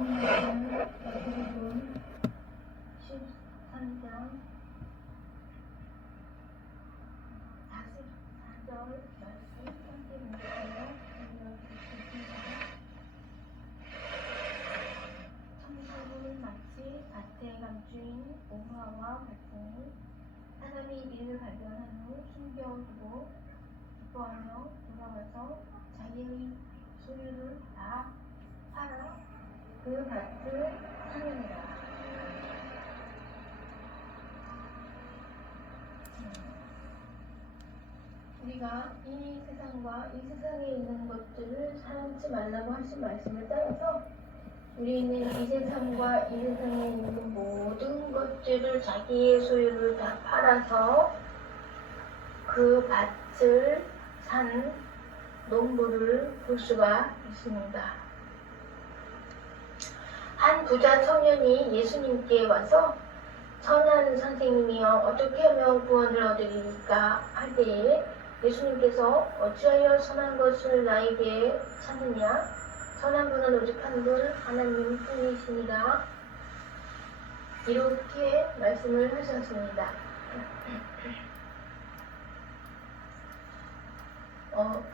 성경은 마태복음 13장 44절 말씀 함께 보실까요? 천국은 마치 밭에 감추인 오화와 같으니 사람이 이를 발견한 후 숨겨두고 기뻐하며 돌아와서 자기의 소유를 다 팔아 그 밭을 사느니라. 우리가 이 세상과 이 세상에 있는 것들을 사랑치 말라고 하신 말씀을 따라서 우리는 이 세상과 이 세상에 있는 모든 것들을 자기의 소유를 다 팔아서 그 밭을 산 농부를 볼 수가 있습니다. 한 부자 청년이 예수님께 와서 선한 선생님이여 어떻게 하면 구원을 얻으리까 할 때에 예수님께서 어찌하여 선한 것을 나에게 찾느냐 선한 분은 오직 한 분 하나님 뿐이시니라 이렇게 말씀을 하셨습니다.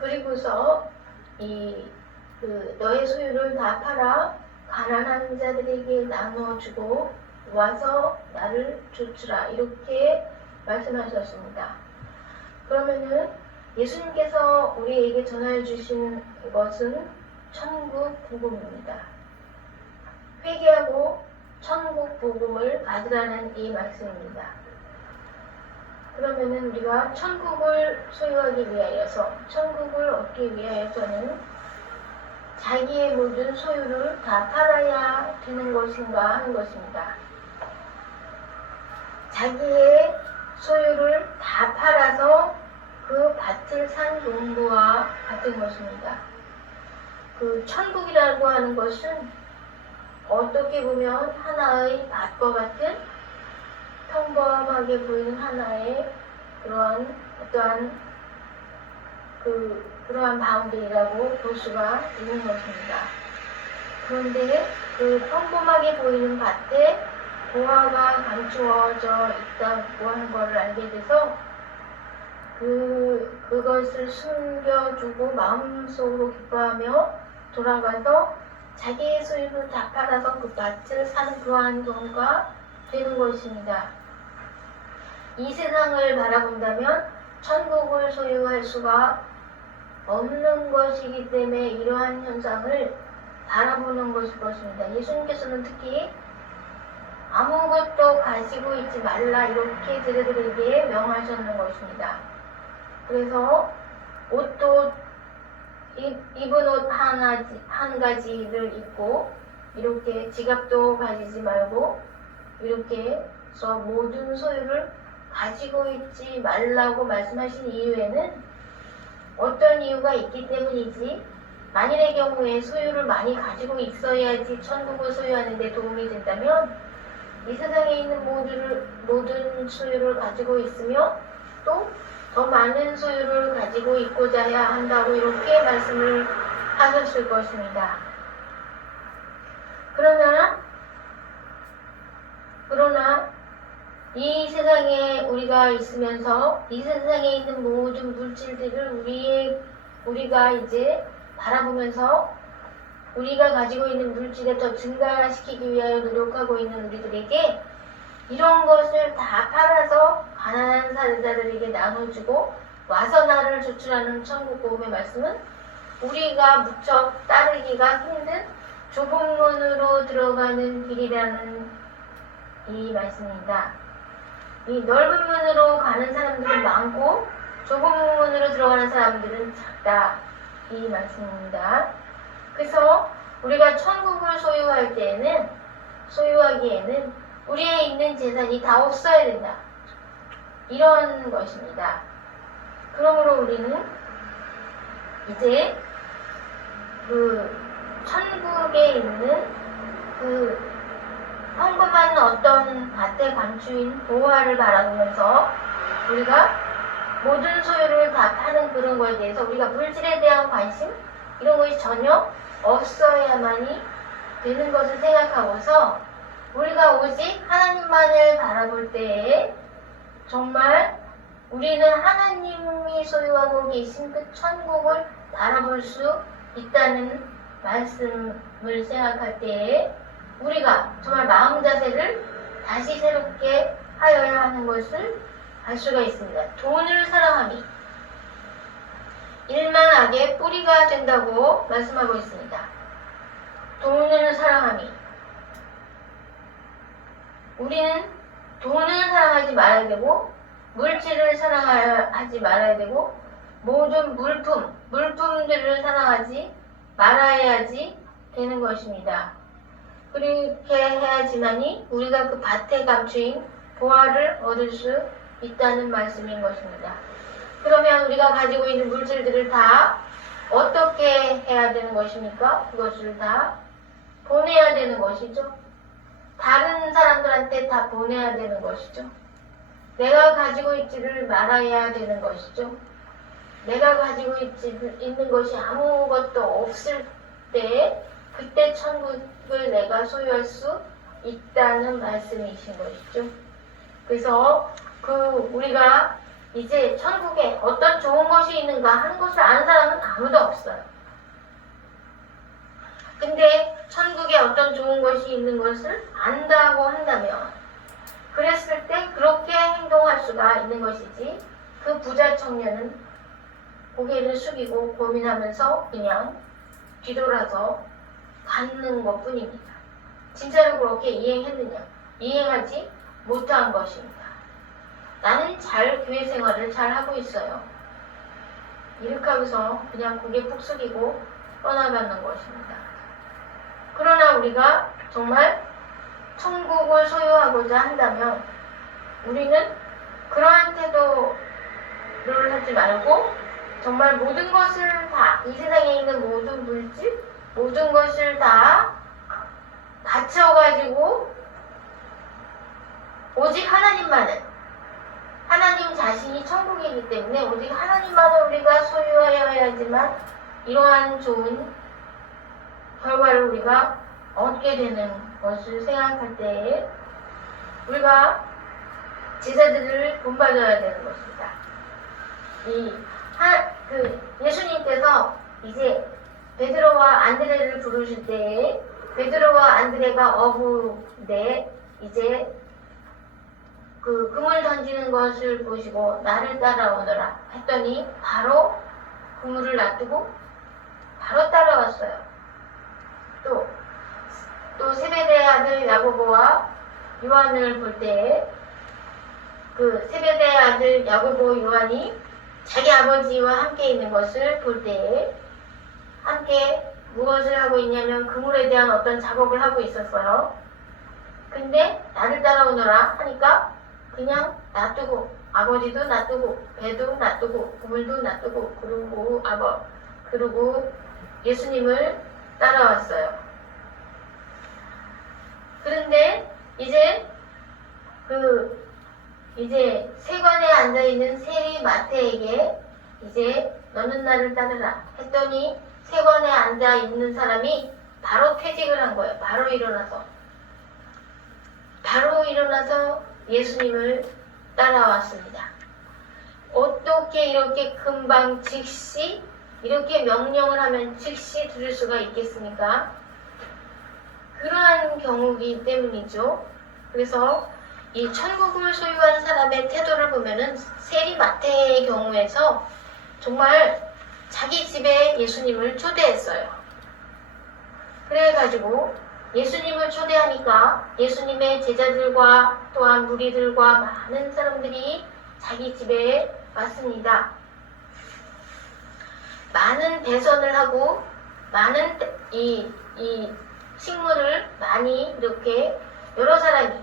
그리고서 너의 소유를 다 팔아 가난한 자들에게 나눠주고 와서 나를 좇으라 이렇게 말씀하셨습니다. 그러면은 예수님께서 우리에게 전하여 주신 것은 천국 복음입니다. 회개하고 천국 복음을 받으라는 이 말씀입니다. 그러면은 우리가 천국을 소유하기 위하여서 천국을 얻기 위하여서는 자기의 모든 소유를 다 팔아야 되는 것인가 하는 것입니다. 자기의 소유를 다 팔아서 그 밭을 산 농부와 같은 것입니다. 그 천국이라고 하는 것은 어떻게 보면 하나의 밭과 같은 평범하게 보이는 하나의 그러한 어떠한 그러한 바운드리라고 볼 수가 있는 것입니다. 그런데 그 평범하게 보이는 밭에 보화가 감추어져 있다고 하는 것을 알게 돼서 그것을 숨겨두고 마음속으로 기뻐하며 돌아가서 자기의 소유를 다 팔아서 그 밭을 사는 그러한 경우가 되는 것입니다. 이 세상을 바라본다면 천국을 소유할 수가 없는 것이기 때문에 이러한 현상을 바라보는 것일 것입니다. 예수님께서는 특히 아무것도 가지고 있지 말라 이렇게 제자들에게 명하셨는 것입니다. 그래서 옷도 입은 옷 한 가지를 입고 이렇게 지갑도 가지지 말고 이렇게 해서 모든 소유를 가지고 있지 말라고 말씀하신 이유에는 어떤 이유가 있기 때문이지 만일의 경우에 소유를 많이 가지고 있어야지 천국을 소유하는 데 도움이 된다면 이 세상에 있는 모든 소유를 가지고 있으며 또 더 많은 소유를 가지고 있고자 해야 한다고 이렇게 말씀을 하셨을 것입니다. 그러나 이 세상에 우리가 있으면서 이 세상에 있는 모든 물질들을 우리가 이제 바라보면서 우리가 가지고 있는 물질에 더 증가시키기 위하여 노력하고 있는 우리들에게 이런 것을 다 팔아서 가난한 사자들에게 나눠주고 와서 나를 좇으라는 천국 복음의 말씀은 우리가 무척 따르기가 힘든 좁은 문으로 들어가는 길이라는 이 말씀입니다. 이 넓은 문으로 가는 사람들은 많고 좁은 문으로 들어가는 사람들은 작다 이 말씀입니다. 그래서 우리가 천국을 소유하기에는 우리에 있는 재산이 다 없어야 된다. 이런 것입니다. 그러므로 우리는 이제 그 천국에 있는 그 평범한 어떤 밭에 감추인 보화를 바라보면서 우리가 모든 소유를 다 파는 그런 거에 대해서 우리가 물질에 대한 관심 이런 것이 전혀 없어야만이 되는 것을 생각하고서 우리가 오직 하나님만을 바라볼 때에 정말 우리는 하나님이 소유하고 계신 그 천국을 바라볼 수 있다는 말씀을 생각할 때에 우리가 정말 마음 자세를 다시 새롭게 하여야 하는 것을 알 수가 있습니다. 돈을 사랑함이 일만 악의 뿌리가 된다고 말씀하고 있습니다. 돈을 사랑함이 우리는 돈을 사랑하지 말아야 되고 물질을 사랑하지 말아야 되고 모든 물품들을 사랑하지 말아야지 되는 것입니다. 그렇게 해야지만이 우리가 그 밭에 감추인 보화를 얻을 수 있다는 말씀인 것입니다. 그러면 우리가 가지고 있는 물질들을 다 어떻게 해야 되는 것입니까? 그것을 다 보내야 되는 것이죠. 다른 사람들한테 다 보내야 되는 것이죠. 내가 가지고 있지를 말아야 되는 것이죠. 내가 가지고 있는 것이 아무것도 없을 때 그때 천국을 내가 소유할 수 있다는 말씀이신 것이죠. 그래서 우리가 이제 천국에 어떤 좋은 것이 있는가 하는 것을 아는 사람은 아무도 없어요. 근데 천국에 어떤 좋은 것이 있는 것을 안다고 한다면 그랬을 때 그렇게 행동할 수가 있는 것이지 그 부자 청년은 고개를 숙이고 고민하면서 그냥 뒤돌아서 받는 것 뿐입니다. 진짜로 그렇게 이행했느냐? 이행하지 못한 것입니다. 나는 교회 생활을 잘 하고 있어요. 이렇게 하고서 그냥 고개 푹 숙이고 떠나가는 것입니다. 그러나 우리가 정말 천국을 소유하고자 한다면 우리는 그러한 태도를 하지 말고 정말 모든 것을 다, 이 세상에 있는 모든 물질, 모든 것을 다 바쳐가지고 오직 하나님 자신이 천국이기 때문에 오직 하나님만을 우리가 소유하여야지만 이러한 좋은 결과를 우리가 얻게 되는 것을 생각할 때에 우리가 제자들을 본받아야 되는 것입니다. 예수님께서 이제 베드로와 안드레를 부르실 때에 베드로와 안드레가 어부인데 이제 그물 던지는 것을 보시고 나를 따라오너라 했더니 바로 그물을 놔두고 바로 따라왔어요. 또 세베대의 아들 야고보와 요한을 볼 때에 그 세베대의 아들 야고보 요한이 자기 아버지와 함께 있는 것을 볼 때에 함께 무엇을 하고 있냐면 그물에 대한 어떤 작업을 하고 있었어요. 근데 나를 따라오너라 하니까 그냥 놔두고 아버지도 놔두고 배도 놔두고 그물도 놔두고 그리고 예수님을 따라왔어요. 그런데 이제 세관에 앉아있는 세리 마태에게 이제 너는 나를 따르라 했더니 세관에 앉아있는 사람이 바로 퇴직을 한 거예요. 바로 일어나서 예수님을 따라왔습니다. 어떻게 이렇게 금방 즉시 이렇게 명령을 하면 즉시 들을 수가 있겠습니까? 그러한 경우이기 때문이죠. 그래서 이 천국을 소유한 사람의 태도를 보면은 세리 마태의 경우에서 정말 자기 집에 예수님을 초대했어요. 그래가지고 예수님을 초대하니까 예수님의 제자들과 또한 무리들과 많은 사람들이 자기 집에 왔습니다. 많은 배선을 하고 많은 이 식물을 많이 이렇게 여러 사람이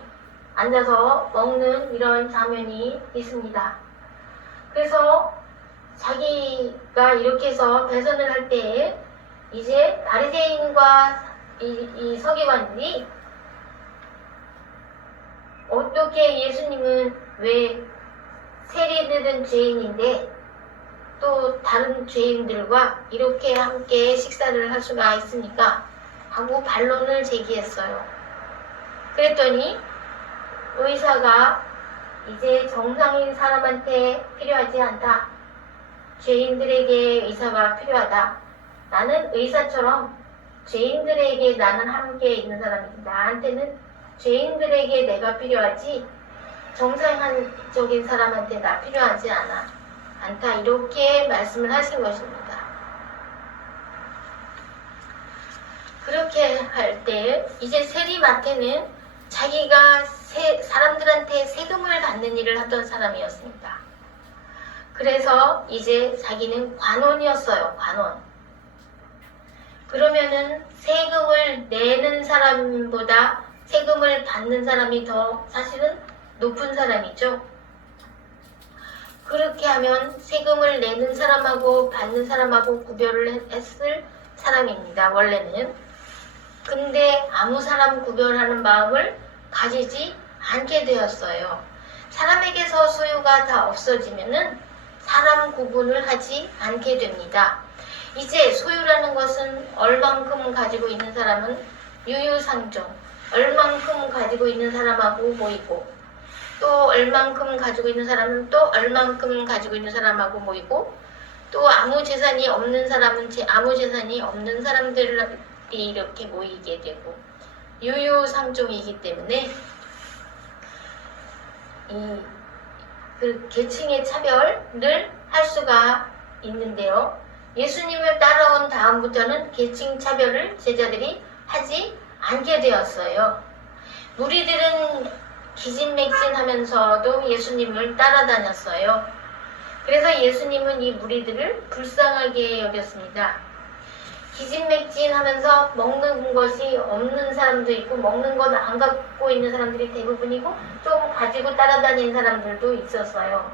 앉아서 먹는 이런 장면이 있습니다. 그래서 자기가 이렇게 해서 배선을 할 때에 이제 바리새인과 이 서기관들이 어떻게 예수님은 왜 세리들은 죄인인데 또 다른 죄인들과 이렇게 함께 식사를 할 수가 있습니까? 하고 반론을 제기했어요. 그랬더니 의사가 이제 정상인 사람한테 필요하지 않다. 죄인들에게 의사가 필요하다. 나는 의사처럼 죄인들에게 나는 함께 있는 사람이지. 나한테는 죄인들에게 내가 필요하지 정상적인 사람한테 나 필요하지 않다. 이렇게 말씀을 하신 것입니다. 그렇게 할 때 이제 세리마태는 자기가 사람들한테 세금을 받는 일을 하던 사람이었습니다. 그래서 이제 자기는 관원이었어요. 관원. 그러면은 세금을 내는 사람보다 세금을 받는 사람이 더 사실은 높은 사람이죠. 그렇게 하면 세금을 내는 사람하고 받는 사람하고 구별을 했을 사람입니다. 원래는. 근데 아무 사람 구별하는 마음을 가지지 않게 되었어요. 사람에게서 소유가 다 없어지면은 사람 구분을 하지 않게 됩니다. 이제 소유라는 것은 얼만큼 가지고 있는 사람은 유유상종, 얼만큼 가지고 있는 사람하고 모이고, 또 얼만큼 가지고 있는 사람은 또 얼만큼 가지고 있는 사람하고 모이고, 또 아무 재산이 없는 사람은 아무 재산이 없는 사람들이 이렇게 모이게 되고, 유유상종이기 때문에 그 계층의 차별을 할 수가 있는데요. 예수님을 따라온 다음부터는 계층 차별을 제자들이 하지 않게 되었어요. 무리들은 기진맥진하면서도 예수님을 따라다녔어요. 그래서 예수님은 이 무리들을 불쌍하게 여겼습니다. 기진맥진하면서 먹는 것이 없는 사람도 있고 먹는 것 안 갖고 있는 사람들이 대부분이고 좀 가지고 따라다니는 사람들도 있었어요.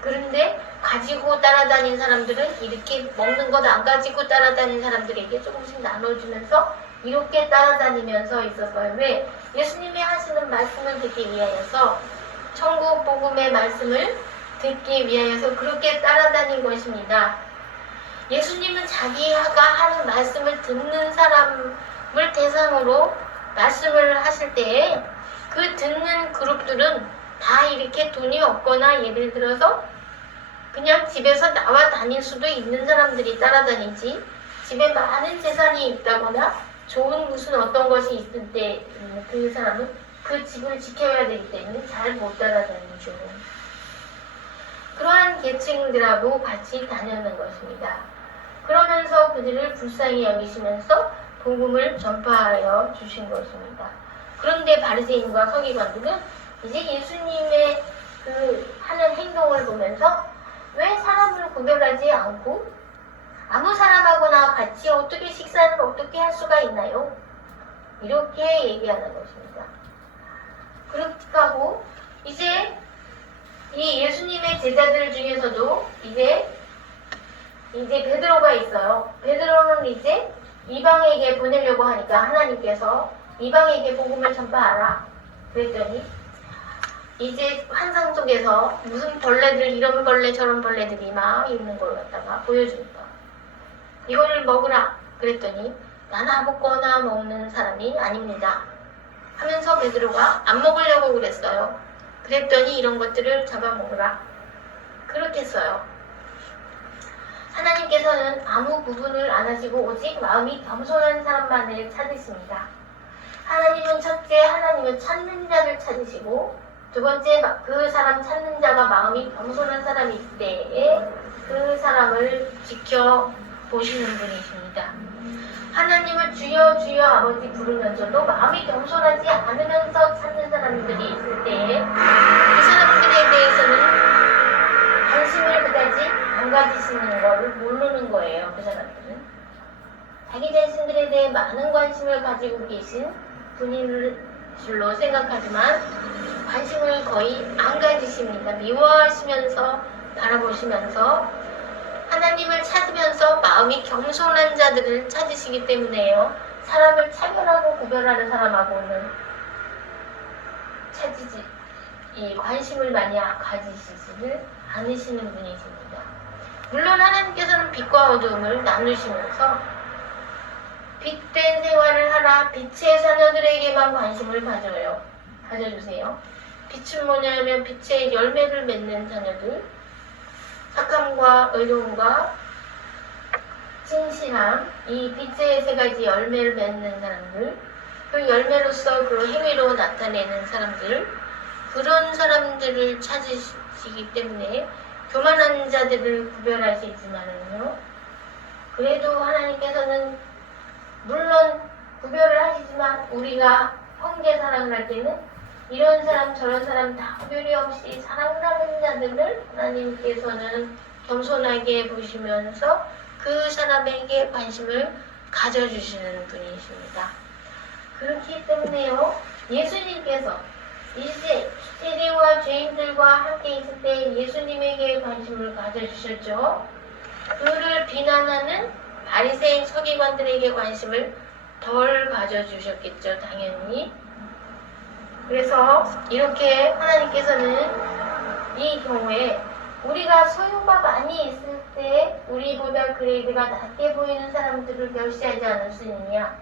그런데 가지고 따라다니는 사람들은 이렇게 먹는 것 안 가지고 따라다니는 사람들에게 조금씩 나눠주면서 이렇게 따라다니면서 있었어요. 왜? 예수님이 하시는 말씀을 듣기 위하여서, 천국 복음의 말씀을 듣기 위하여서 그렇게 따라다닌 것입니다. 예수님은 자기가 하는 말씀을 듣는 사람을 대상으로 말씀을 하실 때에 그 듣는 그룹들은 다 이렇게 돈이 없거나 예를 들어서 그냥 집에서 나와 다닐 수도 있는 사람들이 따라다니지, 집에 많은 재산이 있다거나 좋은 무슨 어떤 것이 있을 때 그 사람은 그 집을 지켜야 되기 때문에 잘 못 따라다니죠. 그러한 계층들하고 같이 다녔는 것입니다. 그러면서 그들을 불쌍히 여기시면서 복음을 전파하여 주신 것입니다. 그런데 바리새인과 서기관들은 이제 예수님의 그 하는 행동을 보면서 왜 사람을 구별하지 않고 아무 사람하고나 같이 어떻게 식사를 어떻게 할 수가 있나요? 이렇게 얘기하는 것입니다. 그렇게 하고 이제 이 예수님의 제자들 중에서도 이제 베드로가 있어요. 베드로는 이제 이방에게 보내려고 하니까 하나님께서 이방에게 복음을 전파하라 그랬더니 이제 환상 속에서 무슨 벌레들, 이런 벌레 저런 벌레들이 막 있는 걸 갖다가 보여주니까 이걸 먹으라 그랬더니 난 아무거나 먹는 사람이 아닙니다 하면서 베드로가 안 먹으려고 그랬어요. 그랬더니 이런 것들을 잡아먹으라 그렇게 써요. 하나님께서는 아무 구분을 안 하시고 오직 마음이 겸손한 사람만을 찾으십니다. 하나님은 첫째 하나님을 찾는 자를 찾으시고, 두 번째 그 사람 찾는 자가 마음이 겸손한 사람일 때에 그 사람을 지켜보시는 분이십니다. 하나님을 주여 주여 아버지 부르면서도 마음이 겸손하지 않으면서 찾는 사람들이 있을 때에 그 사람들에 대해서는 관심을 그다지 안 가지시는 것을 모르는 거예요. 그 사람들은 자기 자신들에 대해 많은 관심을 가지고 계신 분인 줄로 생각하지만 관심을 거의 안 가지십니다. 미워하시면서 바라보시면서 하나님을 찾으면서 마음이 겸손한 자들을 찾으시기 때문에요. 사람을 차별하고 구별하는 사람하고는 찾으지 이 관심을 많이 가지시지를 않으시는 분이십니다. 물론 하나님께서는 빛과 어두움을 나누시면서 빛된 생활을 하라. 빛의 자녀들에게만 관심을 가져주세요. 빛은 뭐냐면 빛의 열매를 맺는 자녀들, 착함과 의로움과 진실함, 이 빛의 세 가지 열매를 맺는 사람들, 그 열매로서 그 행위로 나타내는 사람들, 그런 사람들을 찾으시기 때문에 교만한 자들을 구별하시지만은요, 그래도 하나님께서는 물론 구별을 하시지만 우리가 형제 사랑을 할 때는 이런 사람 저런 사람 다 구별이 없이 사랑하는 자들을 하나님께서는 겸손하게 보시면서 그 사람에게 관심을 가져주시는 분이십니다. 그렇기 때문에요, 예수님께서 이제 세리와 죄인들과 함께 있을 때 예수님에게 관심을 가져주셨죠. 그를 비난하는 바리새인 서기관들에게 관심을 덜 가져주셨겠죠, 당연히. 그래서 이렇게 하나님께서는 이 경우에 우리가 소유가 많이 있을 때 우리보다 그레이드가 낮게 보이는 사람들을 멸시하지 않을 수 있느냐,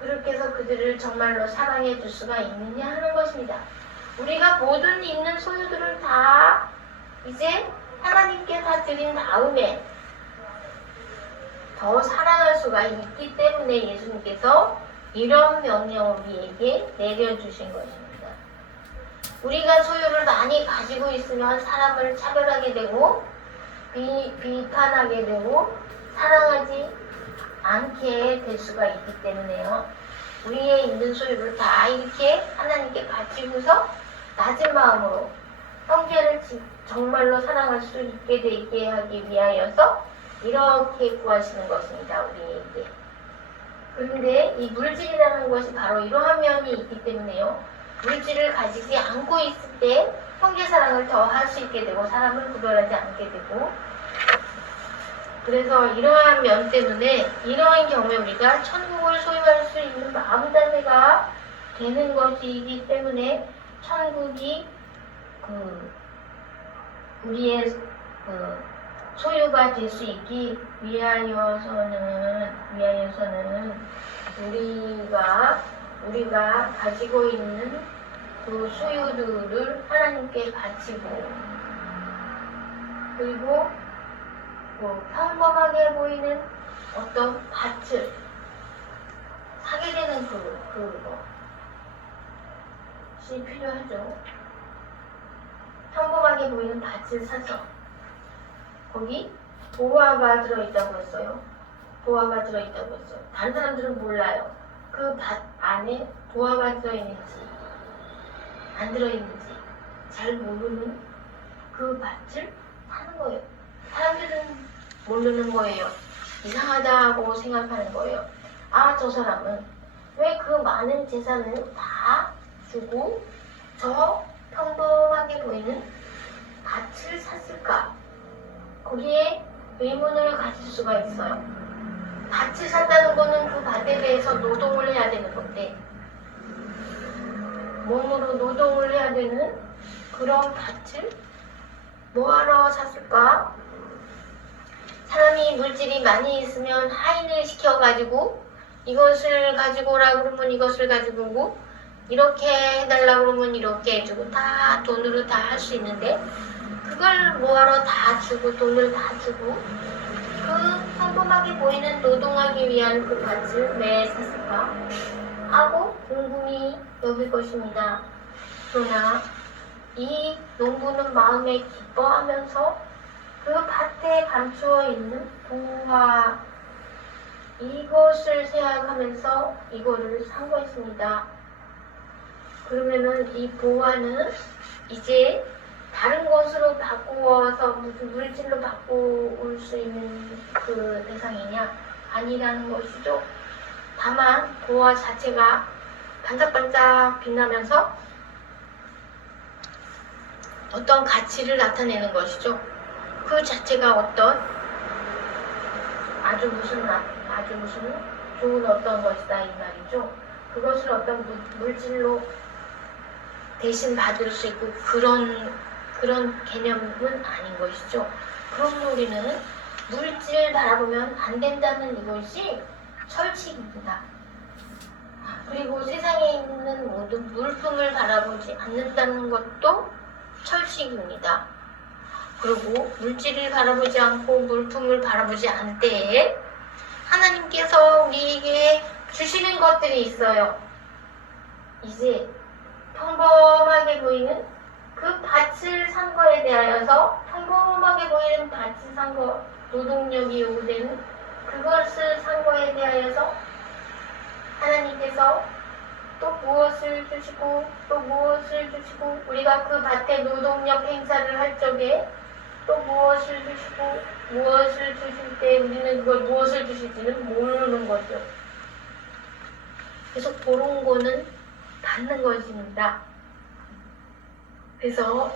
그렇게 해서 그들을 정말로 사랑해 줄 수가 있느냐 하는 것입니다. 우리가 모든 있는 소유들을 다 이제 하나님께 다 드린 다음에 더 사랑할 수가 있기 때문에 예수님께서 이런 명령을 우리에게 내려주신 것입니다. 우리가 소유를 많이 가지고 있으면 사람을 차별하게 되고 비판하게 되고 사랑하지 않게 될 수가 있기 때문에요. 우리의 있는 소유를 다 이렇게 하나님께 바치고서 낮은 마음으로 형제를 정말로 사랑할 수 있게 되게 하기 위하여서 이렇게 구하시는 것입니다, 우리에게. 그런데 이 물질이라는 것이 바로 이러한 면이 있기 때문에요, 물질을 가지지 않고 있을 때 형제 사랑을 더 할 수 있게 되고 사람을 구별하지 않게 되고, 그래서 이러한 면 때문에 이러한 경우에 우리가 천국을 소유할 수 있는 마음자세가 되는 것이기 때문에 천국이 우리의 소유가 될 수 있기 위하여서는 우리가 가지고 있는 그 소유들을 하나님께 바치고, 그리고 평범하게 보이는 어떤 밭을 사게 되는 그것이 필요하죠. 평범하게 보이는 밭을 사서 거기 보화가 들어있다고 했어요. 보화가 들어있다고 했어요. 다른 사람들은 몰라요. 그 밭 안에 보화가 들어있는지 안 들어있는지 잘 모르는 그 밭을 사는 거예요. 사람들은 모르는 거예요. 이상하다고 생각하는 거예요. 아, 저 사람은 왜 그 많은 재산을 다 주고 저 평범하게 보이는 밭을 샀을까? 거기에 의문을 가질 수가 있어요. 밭을 샀다는 거는 그 밭에 대해서 노동을 해야 되는 건데, 몸으로 노동을 해야 되는 그런 밭을 뭐하러 샀을까? 사람이 물질이 많이 있으면 하인을 시켜가지고 이것을 가지고 오라 그러면 이것을 가지고 오고, 이렇게 해달라 그러면 이렇게 해주고, 다 돈으로 다 할 수 있는데 그걸 뭐하러 다 주고 돈을 다 주고 그 평범하게 보이는 노동하기 위한 그 밭을 왜 샀을까 하고 궁금히 여길 것입니다. 그러나 이 농부는 마음에 기뻐하면서 그 밭에 감추어 있는 보화, 이것을 생각하면서 이거를 산 것입니다. 그러면은 이 보화는 이제 다른 것으로 바꾸어서 무슨 물질로 바꿀 수 있는 그 대상이냐? 아니라는 것이죠. 다만 보화 자체가 반짝반짝 빛나면서 어떤 가치를 나타내는 것이죠. 그 자체가 어떤 아주 무슨 좋은 어떤 것이다 이 말이죠. 그것을 어떤 물질로 대신 받을 수 있고 그런 개념은 아닌 것이죠. 그럼 우리는 물질 바라보면 안 된다는 이것이 철칙입니다. 그리고 세상에 있는 모든 물품을 바라보지 않는다는 것도 철칙입니다. 그리고 물질을 바라보지 않고 물품을 바라보지 않을 때에 하나님께서 우리에게 주시는 것들이 있어요. 이제 평범하게 보이는 그 밭을 산 거에 대하여서 평범하게 보이는 밭을 산 거, 노동력이 요구되는 그것을 산 거에 대하여서 하나님께서 또 무엇을 주시고 또 무엇을 주시고 우리가 그 밭에 노동력 행사를 할 적에 또 무엇을 주시고 무엇을 주실 때 우리는 그걸 무엇을 주실지는 모르는 거죠. 그래서 그런 거는 받는 것입니다. 그래서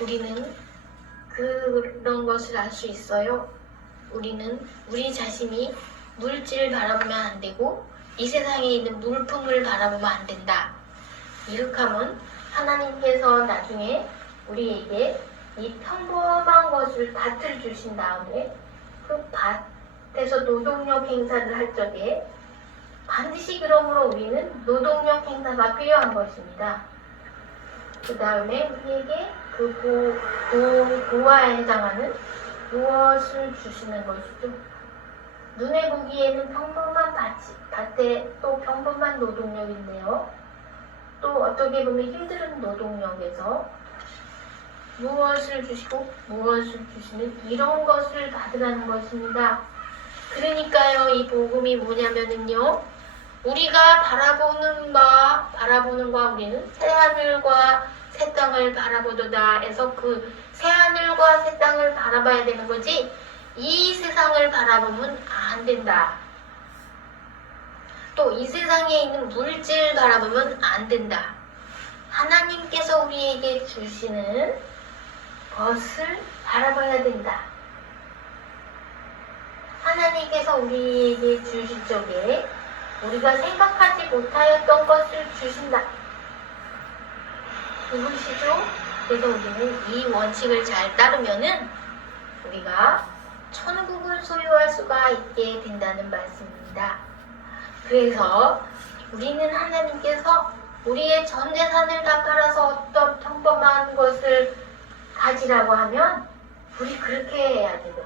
우리는 그런 것을 알 수 있어요. 우리는 우리 자신이 물질을 바라보면 안 되고 이 세상에 있는 물품을 바라보면 안 된다. 이렇게 하면 하나님께서 나중에 우리에게 이 평범한 것을 밭을 주신 다음에 그 밭에서 노동력 행사를 할 적에 반드시 그러므로 우리는 노동력 행사가 필요한 것입니다. 그 다음에 우리에게 그 보화에 해당하는 무엇을 주시는 것이죠. 눈에 보기에는 평범한 밭에 또 평범한 노동력인데요. 또 어떻게 보면 힘든 노동력에서 무엇을 주시고 무엇을 주시는 이런 것을 받으라는 것입니다. 그러니까요, 이 복음이 뭐냐면은요, 우리가 바라보는 바 우리는 새하늘과 새 땅을 바라보도다 해서 그 새하늘과 새 땅을 바라봐야 되는 거지 이 세상을 바라보면 안 된다. 또 이 세상에 있는 물질을 바라보면 안 된다. 하나님께서 우리에게 주시는 것을 바라봐야 된다. 하나님께서 우리에게 주실 적에 우리가 생각하지 못하였던 것을 주신다. 그것이죠. 그래서 우리는 이 원칙을 잘 따르면은 우리가 천국을 소유할 수가 있게 된다는 말씀입니다. 그래서 우리는 하나님께서 우리의 전 재산을 다 팔아서 어떤 평범한 것을 가지라고 하면 우리 그렇게 해야 됩니다.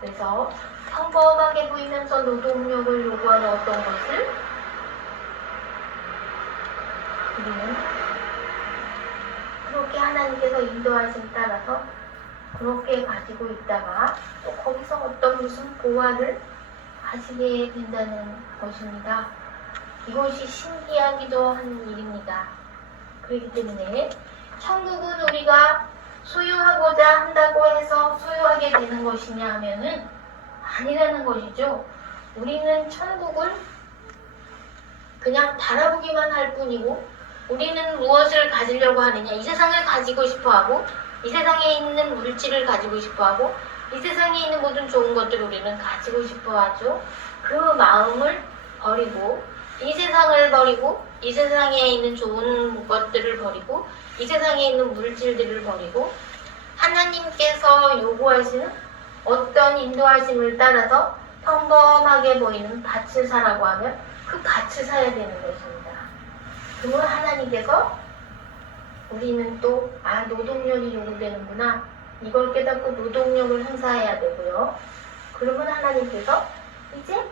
그래서 평범하게 보이면서 노동력을 요구하는 어떤 것을 우리는 그렇게 하나님께서 인도하심 따라서 그렇게 가지고 있다가 또 거기서 어떤 무슨 보화를 가지게 된다는 것입니다. 이것이 신기하기도 한 일입니다. 그렇기 때문에 천국은 우리가 소유하고자 한다고 해서 소유하게 되는 것이냐 하면은 아니라는 것이죠. 우리는 천국을 그냥 바라보기만 할 뿐이고 우리는 무엇을 가지려고 하느냐, 이 세상을 가지고 싶어하고 이 세상에 있는 물질을 가지고 싶어하고 이 세상에 있는 모든 좋은 것들을 우리는 가지고 싶어하죠. 그 마음을 버리고 이 세상을 버리고 이 세상에 있는 좋은 것들을 버리고 이 세상에 있는 물질들을 버리고 하나님께서 요구하시는 어떤 인도하심을 따라서 평범하게 보이는 밭을 사라고 하면 그 밭을 사야 되는 것입니다. 그러면 하나님께서 우리는 또 노동력이 요구되는구나, 이걸 깨닫고 노동력을 행사해야 되고요. 그러면 하나님께서 이제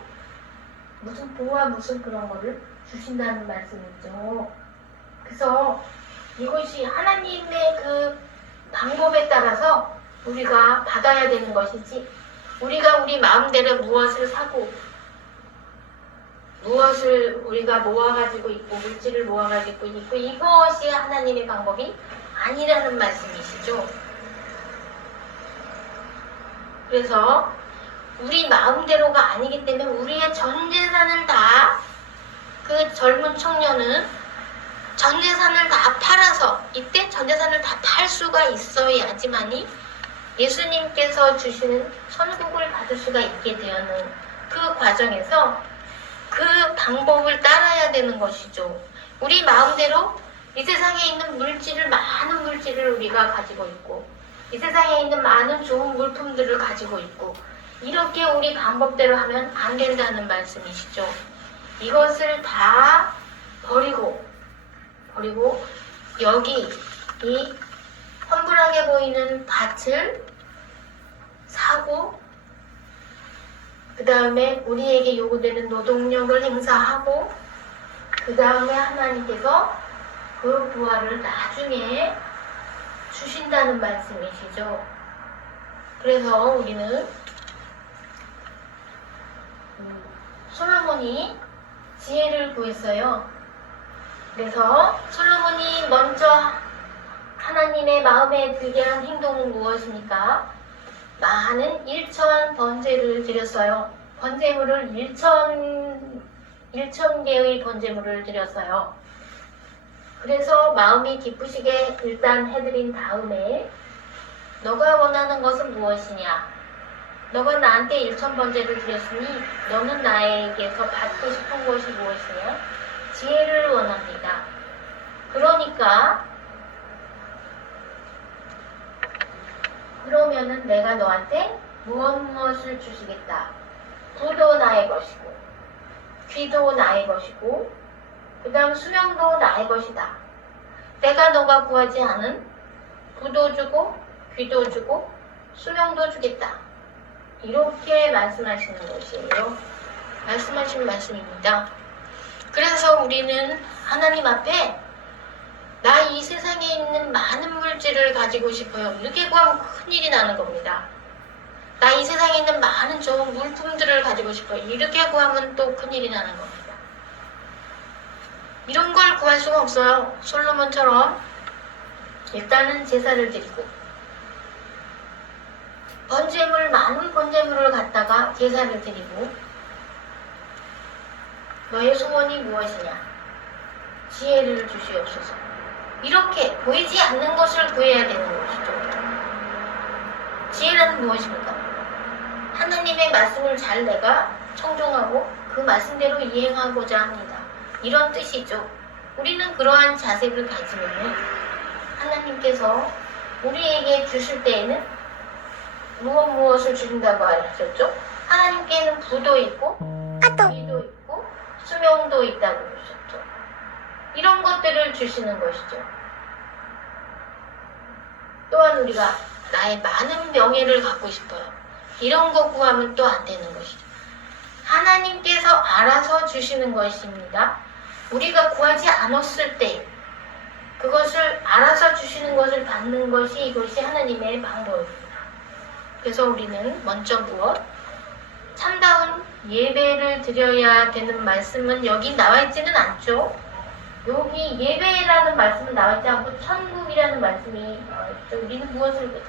무슨 보화 무슨 그런 거를 주신다는 말씀이죠. 그래서 이것이 하나님의 그 방법에 따라서 우리가 받아야 되는 것이지, 우리가 우리 마음대로 무엇을 사고 무엇을 우리가 모아가지고 있고 물질을 모아가지고 있고 이것이 하나님의 방법이 아니라는 말씀이시죠. 그래서 우리 마음대로가 아니기 때문에 우리의 전 재산을 다, 그 젊은 청년은 전 재산을 다 팔아서, 이때 전 재산을 다 팔 수가 있어야지만이 예수님께서 주시는 천국을 받을 수가 있게 되는 그 과정에서 그 방법을 따라야 되는 것이죠. 우리 마음대로 이 세상에 있는 물질을, 많은 물질을 우리가 가지고 있고 이 세상에 있는 많은 좋은 물품들을 가지고 있고 이렇게 우리 방법대로 하면 안 된다는 말씀이시죠. 이것을 다 버리고 여기 이 험불하게 보이는 밭을 사고 그 다음에 우리에게 요구되는 노동력을 행사하고 그 다음에 하나님께서 그 부활을 나중에 주신다는 말씀이시죠. 그래서 우리는 솔로몬이 지혜를 구했어요. 그래서 솔로몬이 먼저 하나님의 마음에 들게 한 행동은 무엇입니까? 많은 1천 번제를 드렸어요. 번제물을 1천 개의 번제물을 드렸어요. 그래서 마음이 기쁘시게 일단 해드린 다음에 너가 원하는 것은 무엇이냐? 너가 나한테 1천 번제를 드렸으니 너는 나에게서 받고 싶은 것이 무엇이냐? 지혜를 원합니다. 그러면은 내가 너한테 무엇을 주시겠다. 부도 나의 것이고 귀도 나의 것이고 그 다음 수명도 나의 것이다. 내가 너가 구하지 않은 부도 주고 귀도 주고 수명도 주겠다. 이렇게 말씀하시는 것이에요. 말씀하신 말씀입니다. 그래서 우리는 하나님 앞에 나 이 세상에 있는 많은 물질을 가지고 싶어요. 이렇게 구하면 큰일이 나는 겁니다. 나 이 세상에 있는 많은 좋은 물품들을 가지고 싶어요. 이렇게 구하면 또 큰일이 나는 겁니다. 이런 걸 구할 수가 없어요. 솔로몬처럼 일단은 제사를 드리고 많은 번제물을 갖다가 제사를 드리고 너의 소원이 무엇이냐? 지혜를 주시옵소서. 이렇게 보이지 않는 것을 구해야 되는 것이죠. 지혜란 무엇입니까? 하나님의 말씀을 잘 내가 청종하고 그 말씀대로 이행하고자 합니다. 이런 뜻이죠. 우리는 그러한 자세를 가지면 하나님께서 우리에게 주실 때에는 무엇을 주신다고 하셨죠? 하나님께는 부도 있고 귀도 있고 수명도 있다고 하셨죠. 이런 것들을 주시는 것이죠. 또한 우리가 나의 많은 명예를 갖고 싶어요. 이런 거 구하면 또 안 되는 것이죠. 하나님께서 알아서 주시는 것입니다. 우리가 구하지 않았을 때 그것을 알아서 주시는 것을 받는 것이 이것이 하나님의 방법입니다. 그래서 우리는 먼저 무엇? 참다운 예배를 드려야 되는 말씀은 여기 나와 있지는 않죠. 여기 예배라는 말씀은 나와 있지 않고 천국이라는 말씀이 나와 있죠. 우리는 무엇을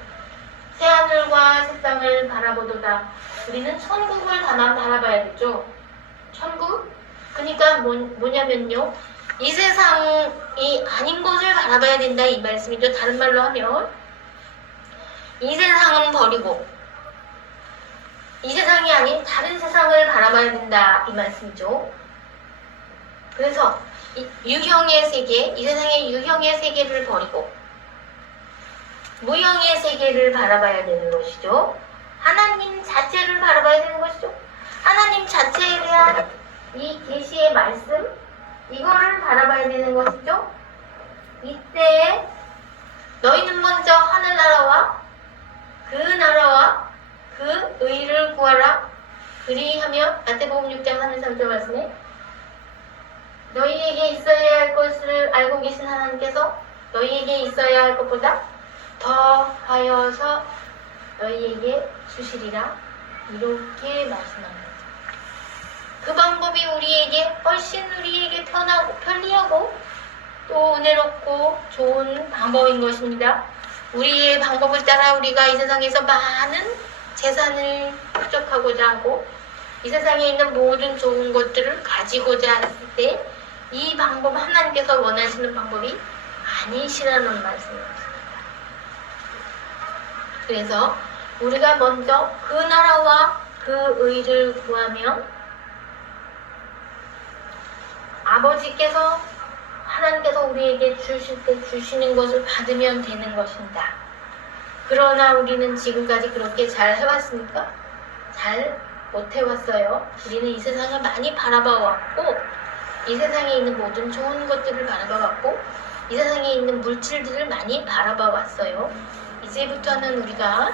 새하늘과 새 땅을 바라보도다. 우리는 천국을 다만 바라봐야겠죠. 천국? 그러니까 뭐냐면요. 이 세상이 아닌 것을 바라봐야 된다 이 말씀이죠. 다른 말로 하면 이 세상은 버리고 이 세상이 아닌 다른 세상을 바라봐야 된다 이 말씀이죠. 그래서 유형의 세계, 이 세상의 유형의 세계를 버리고 무형의 세계를 바라봐야 되는 것이죠. 하나님 자체를 바라봐야 되는 것이죠. 하나님 자체에 대한 이 계시의 말씀, 이거를 바라봐야 되는 것이죠. 이때 너희는 먼저 하늘나라와 그 의를 구하라. 그리하며 마태복음 6장 33절 말씀에 너희에게 있어야 할 것을 알고 계신 하나님께서 너희에게 있어야 할 것보다 더하여서 너희에게 주시리라. 이렇게 말씀합니다. 그 방법이 훨씬 우리에게 편하고 편리하고 또 은혜롭고 좋은 방법인 것입니다. 우리의 방법을 따라 우리가 이 세상에서 많은 재산을 축적하고자 하고 이 세상에 있는 모든 좋은 것들을 가지고자 했을 때 이 방법 하나님께서 원하시는 방법이 아니시라는 말씀입니다. 그래서 우리가 먼저 그 나라와 그 의를 구하면 아버지께서 하나님께서 우리에게 주실 때 주시는 것을 받으면 되는 것입니다. 그러나 우리는 지금까지 그렇게 잘 해왔습니까? 잘 못해왔어요. 우리는 이 세상을 많이 바라봐왔고, 이 세상에 있는 모든 좋은 것들을 바라봐왔고, 이 세상에 있는 물질들을 많이 바라봐왔어요. 이제부터는 우리가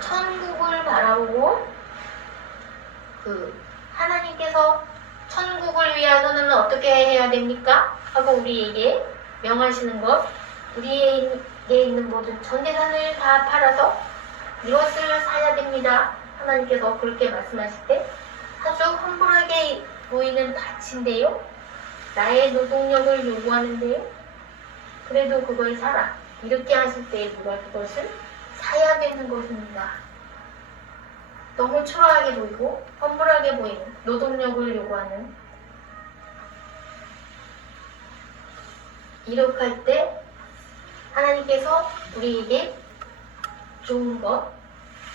천국을 바라보고, 하나님께서 천국을 위해서는 어떻게 해야 됩니까? 하고 우리에게 명하시는 것, 우리에게 있는 모든 전 재산을 다 팔아서 이것을 사야 됩니다. 하나님께서 그렇게 말씀하실 때 아주 험불하게 보이는 밭인데요. 나의 노동력을 요구하는데요. 그래도 그걸 사라. 이렇게 하실 때 우리가 그것을 사야 되는 것입니다. 너무 초라하게 보이고 험불하게 보이는 노동력을 요구하는, 이렇게 할 때 하나님께서 우리에게 좋은 것,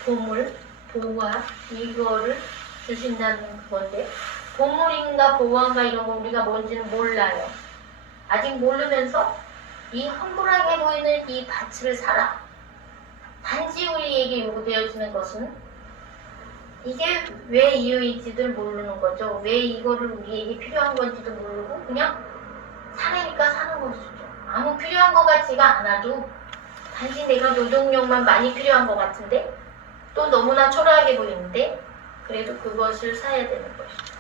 보물, 보화, 이거를 주신다는 건데, 보물인가 보화인가 이런 거 우리가 뭔지는 몰라요. 아직 모르면서 이 험불하게 보이는 이 밭을 사라. 단지 우리에게 요구되어지는 것은 이게 왜 이유인지도 모르는 거죠. 왜 이거를 우리에게 필요한 건지도 모르고 그냥 사려니까 사는 것이죠. 아무 필요한 것 같지가 않아도 단지 내가 노동력만 많이 필요한 것 같은데 또 너무나 초라하게 보이는데 그래도 그것을 사야 되는 것이죠.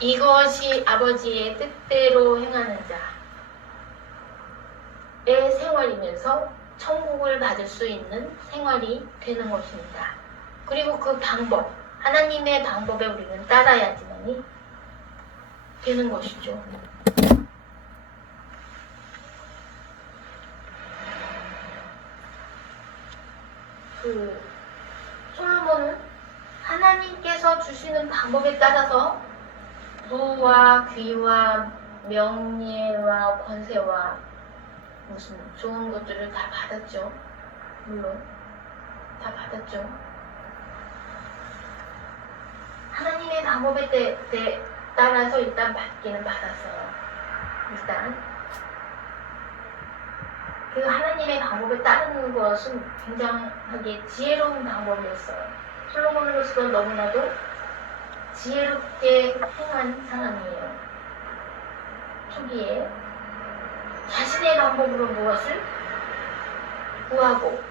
이것이 아버지의 뜻대로 행하는 자의 생활이면서 천국을 받을 수 있는 생활이 되는 것입니다. 그리고 그 방법, 하나님의 방법에 우리는 따라야지만이 되는 것이죠. 솔로몬은 하나님께서 주시는 방법에 따라서 부와 귀와 명예와 권세와 무슨 좋은 것들을 다 받았죠. 물론 다 받았죠. 하나님의 방법에 따라서 일단 받기는 받았어요. 일단 그 하나님의 방법에 따르는 것은 굉장하게 지혜로운 방법이었어요. 솔로몬으로서는 너무나도 지혜롭게 행한 사람이에요. 초기에 자신의 방법으로 무엇을 구하고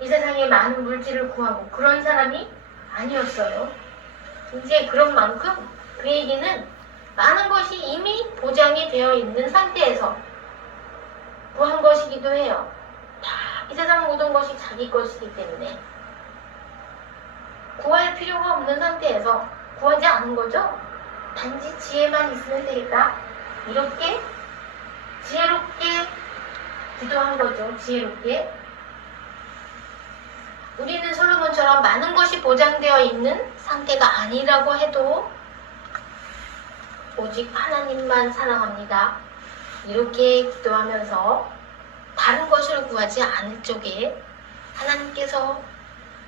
이 세상에 많은 물질을 구하고 그런 사람이 아니었어요. 이제 그런 만큼 그에게는 많은 것이 이미 보장이 되어 있는 상태에서 구한 것이기도 해요. 다 이 세상 모든 것이 자기 것이기 때문에 구할 필요가 없는 상태에서 구하지 않은 거죠. 단지 지혜만 있으면 되겠다. 이렇게 지혜롭게 기도한 거죠. 지혜롭게. 우리는 솔로몬처럼 많은 것이 보장되어 있는 상태가 아니라고 해도 오직 하나님만 사랑합니다. 이렇게 기도하면서 다른 것을 구하지 않을 적에 하나님께서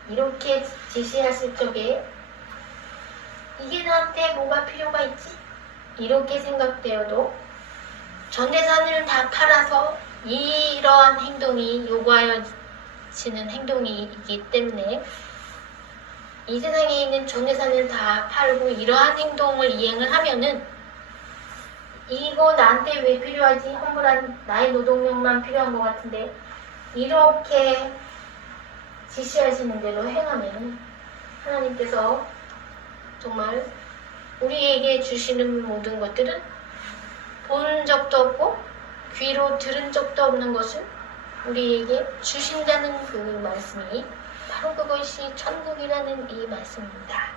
이렇게 지시하실 적에 이게 나한테 뭐가 필요가 있지? 이렇게 생각되어도 전 재산을 다 팔아서 이러한 행동이 요구하여지는 행동이기 때문에 이 세상에 있는 전 재산을 다 팔고 이러한 행동을 이행을 하면은 이거 나한테 왜 필요하지? 험불한 나의 노동력만 필요한 것 같은데 이렇게 지시하시는 대로 행하면 하나님께서 정말 우리에게 주시는 모든 것들은 본 적도 없고 귀로 들은 적도 없는 것을 우리에게 주신다는 그 말씀이 바로 그것이 천국이라는 이 말씀입니다.